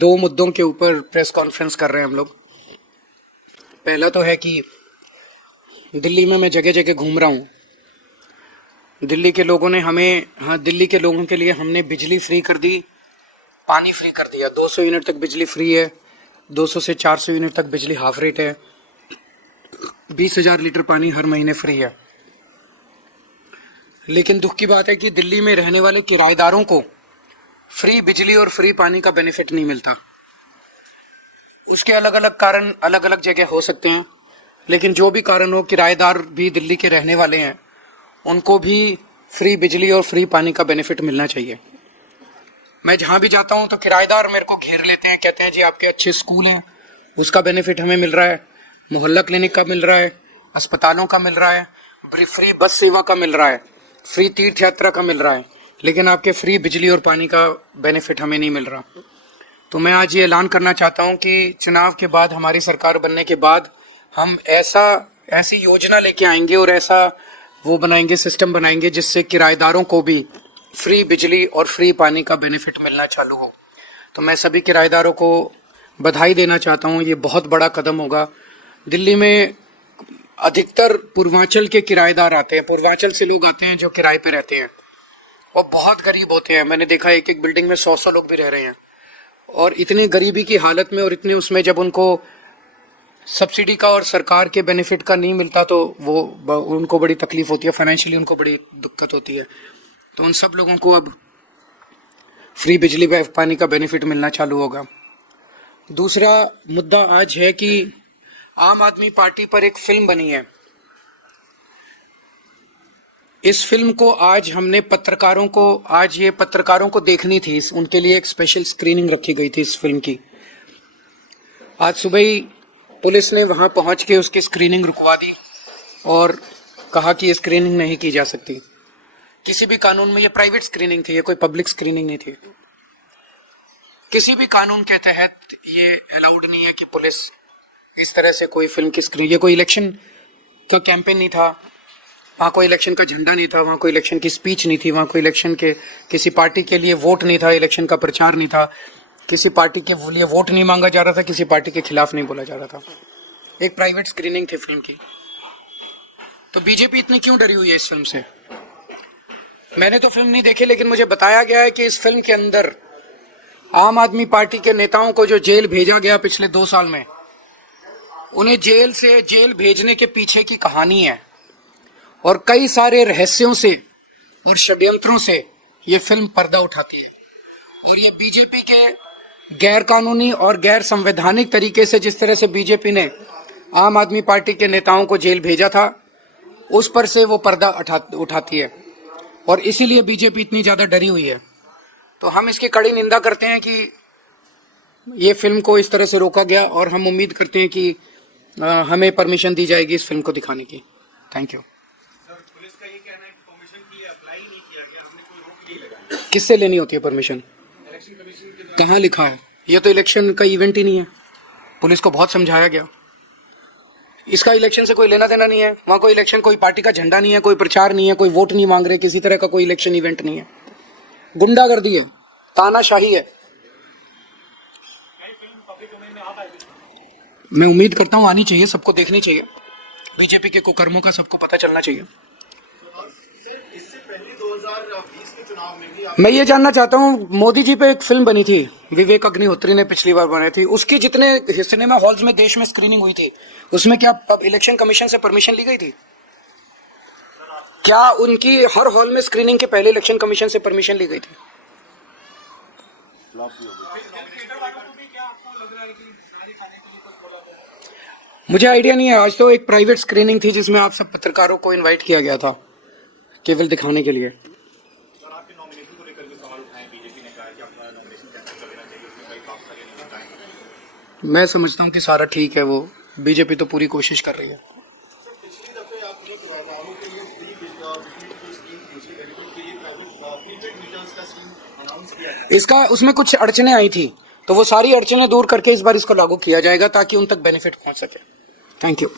दो मुद्दों के ऊपर प्रेस कॉन्फ्रेंस कर रहे हैं हम लोग। पहला तो है कि दिल्ली में मैं जगह जगह घूम रहा हूँ। दिल्ली के लोगों ने दिल्ली के लोगों के लिए हमने बिजली फ्री कर दी, पानी फ्री कर दिया। 200 यूनिट तक बिजली फ्री है, 200 से 400 यूनिट तक बिजली हाफ रेट है, 20,000 लीटर पानी हर महीने फ्री है। लेकिन दुख की बात है कि दिल्ली में रहने वाले किराएदारों को फ्री बिजली और फ्री पानी का बेनिफिट नहीं मिलता। उसके अलग अलग कारण अलग अलग जगह हो सकते हैं, लेकिन जो भी कारण हो, किराएदार भी दिल्ली के रहने वाले हैं, उनको भी फ्री बिजली और फ्री पानी का बेनिफिट मिलना चाहिए। मैं जहां भी जाता हूं तो किराएदार मेरे को घेर लेते हैं, कहते हैं जी आपके अच्छे स्कूल हैं, उसका बेनिफिट हमें मिल रहा है, मोहल्ला क्लिनिक का मिल रहा है, अस्पतालों का मिल रहा है, फ्री बस सेवा का मिल रहा है, फ्री तीर्थ यात्रा का मिल रहा है, लेकिन आपके फ्री बिजली और पानी का बेनिफिट हमें नहीं मिल रहा। तो मैं आज ये ऐलान करना चाहता हूं कि चुनाव के बाद, हमारी सरकार बनने के बाद, हम ऐसी योजना लेके आएंगे और ऐसा वो बनाएंगे, सिस्टम बनाएंगे जिससे किराएदारों को भी फ्री बिजली और फ्री पानी का बेनिफिट मिलना चालू हो। तो मैं सभी किराएदारों को बधाई देना चाहता हूं, ये बहुत बड़ा कदम होगा। दिल्ली में अधिकतर पूर्वांचल के किराएदार आते हैं, पूर्वांचल से लोग आते हैं जो किराए पे रहते हैं, और बहुत गरीब होते हैं। मैंने देखा एक एक बिल्डिंग में 100 लोग भी रह रहे हैं, और इतनी गरीबी की हालत में और इतने उसमें जब उनको सब्सिडी का और सरकार के बेनिफिट का नहीं मिलता तो उनको बड़ी तकलीफ होती है, फाइनेंशियली उनको बड़ी दिक्कत होती है। तो उन सब लोगों को अब फ्री बिजली व पानी का बेनिफिट मिलना चालू होगा। दूसरा मुद्दा आज है कि आम आदमी पार्टी पर एक फिल्म बनी है। इस फिल्म को आज हमने पत्रकारों को देखनी थी, उनके लिए एक स्पेशल स्क्रीनिंग रखी गई थी इस फिल्म की। आज सुबह ही पुलिस ने वहां पहुंच के उसकी स्क्रीनिंग रुकवा दी और कहा कि ये स्क्रीनिंग नहीं की जा सकती। किसी भी कानून में, ये प्राइवेट स्क्रीनिंग थी, ये कोई पब्लिक स्क्रीनिंग नहीं थी। किसी भी कानून के तहत ये अलाउड नहीं है कि पुलिस इस तरह से कोई फिल्म की स्क्रीनिंग। ये कोई इलेक्शन का कैंपेन नहीं था, वहाँ कोई इलेक्शन का झंडा नहीं था, वहाँ कोई इलेक्शन की स्पीच नहीं थी, वहाँ कोई इलेक्शन के किसी पार्टी के लिए वोट नहीं था, इलेक्शन का प्रचार नहीं था, किसी पार्टी के लिए वोट नहीं मांगा जा रहा था, किसी पार्टी के खिलाफ नहीं बोला जा रहा था। एक प्राइवेट स्क्रीनिंग थी फिल्म की। तो बीजेपी इतनी क्यों डरी हुई है इस फिल्म से? मैंने तो फिल्म नहीं देखी, लेकिन मुझे बताया गया है कि इस फिल्म के अंदर आम आदमी पार्टी के नेताओं को जो जेल भेजा गया पिछले 2 साल में, उन्हें जेल भेजने के पीछे की कहानी है, और कई सारे रहस्यों से और षड्यंत्रों से ये फिल्म पर्दा उठाती है। और ये बीजेपी के गैर कानूनी और गैर संवैधानिक तरीके से, जिस तरह से बीजेपी ने आम आदमी पार्टी के नेताओं को जेल भेजा था, उस पर से वो पर्दा उठाती है, और इसीलिए बीजेपी इतनी ज्यादा डरी हुई है। तो हम इसकी कड़ी निंदा करते हैं कि ये फिल्म को इस तरह से रोका गया, और हम उम्मीद करते हैं कि हमें परमिशन दी जाएगी इस फिल्म को दिखाने की। Thank you. पुलिस का ये कहना है कि परमिशन के लिए अप्लाई नहीं किया गया, हमने कोई रोक नहीं लगाया। किससे लेनी होती है परमिशन? इलेक्शन कमीशन के कहाँ लिखा है? ये तो इलेक्शन का इवेंट ही नहीं है। पुलिस को बहुत समझाया गया, इसका इलेक्शन से कोई लेना देना नहीं है। वहाँ कोई इलेक्शन, कोई पार्टी का झंडा नहीं है, कोई प्रचार नहीं है, कोई वोट नहीं मांग रहे, किसी तरह का कोई इलेक्शन इवेंट नहीं है। गुंडागर्दी है, तानाशाही है। मैं उम्मीद करता हूँ आनी चाहिए, सबको देखनी चाहिए, बीजेपी के कुकर्मों का सबको पता चलना चाहिए। इससे पहले 2020 के चुनाव में भी मैं ये जानना चाहता हूँ, मोदी जी पे एक फिल्म बनी थी, विवेक अग्निहोत्री ने पिछली बार बनाई थी, उसकी जितने सिनेमा हॉल्स में देश में स्क्रीनिंग हुई थी, उसमें क्या इलेक्शन कमीशन से परमिशन ली गई थी? क्या उनकी हर हॉल में स्क्रीनिंग के पहले इलेक्शन कमीशन से परमिशन ली गई थी? मुझे आइडिया नहीं है। आज तो एक प्राइवेट स्क्रीनिंग थी जिसमें आप सब पत्रकारों को इनवाइट किया गया था केवल दिखाने के लिए। मैं समझता हूँ कि सारा ठीक है, वो बीजेपी तो पूरी कोशिश कर रही है। इसका उसमें कुछ अड़चने आई थी, तो वो सारी अड़चने दूर करके इस बार इसको लागू किया जाएगा ताकि उन तक बेनिफिट पहुंच सके। Thank you.